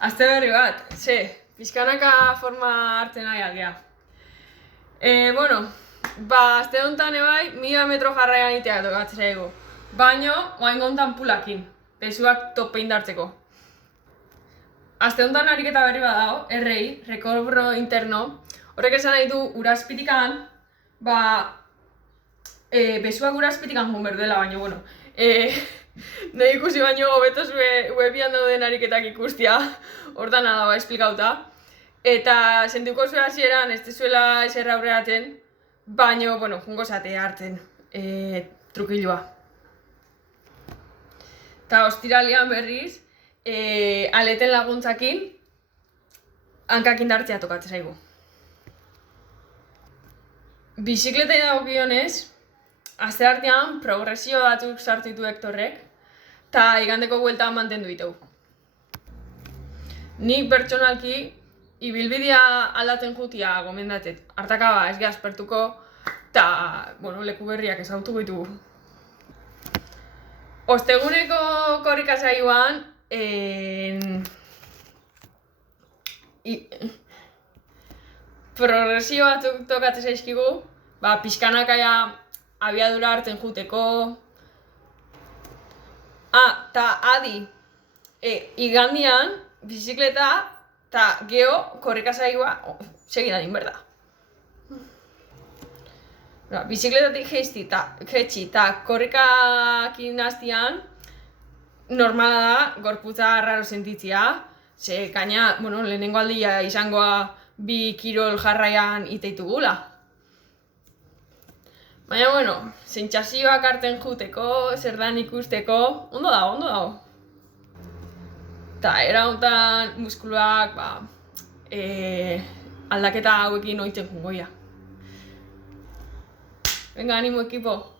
Aste berri bat, pixkanaka forma hartzen nahi algea. Aste honetan ebai, 1000 metro jarraian itea tokatzen zaigu. Baino, oain gontan pulakin, pesuak tope indartzeko. Aste honetan ariketa berri bat dago, RI, rekobro interno. Horrek esan nahi du Uraspitikan, besuak Uraspitikan joan behar dela, baina, nahi ikusi baino hobeto webian dauden ariketak ikustia, hortan dago esplikauta. Eta sentituko zuen hasieran ez dezuela eser aurreratzen, baino, jungo zate hartzen trukilua. Eta ostiralian berriz, aleten laguntzakin, hankak indartzea tokatzen zaigu. Bizikletai dagokionez, asteartean progresio batzuk sartu ditu Hektorrek, eta igandeko bueltan mantendu ditu. Nik pertsonalki, ibilbidea aldatzen jutia gomendatet. Hartakaba ez aspertuko, eta leku berriak ezagutuko ditugu. Osteguneko korrika saioan, progresio batzuk tokatzen zaizkigu, pixkanaka abiadura hartzen juteko. Eta adi, igandian, bizikleta eta geho korrika saioa segidan inberda. Bizikletatik jetxi eta korrikakin hastian, normala da gorputza raro sentitzia, ze gaina, lehenengo aldia izangoa 2 kirol jarraian iteitugula. Baina, sentsazioak hartzen juteko, zer dan ikusteko, ondo dago. Eta era honetan muskuluak aldaketa hauekin oitzen jungoia. Venga, animo ekipo!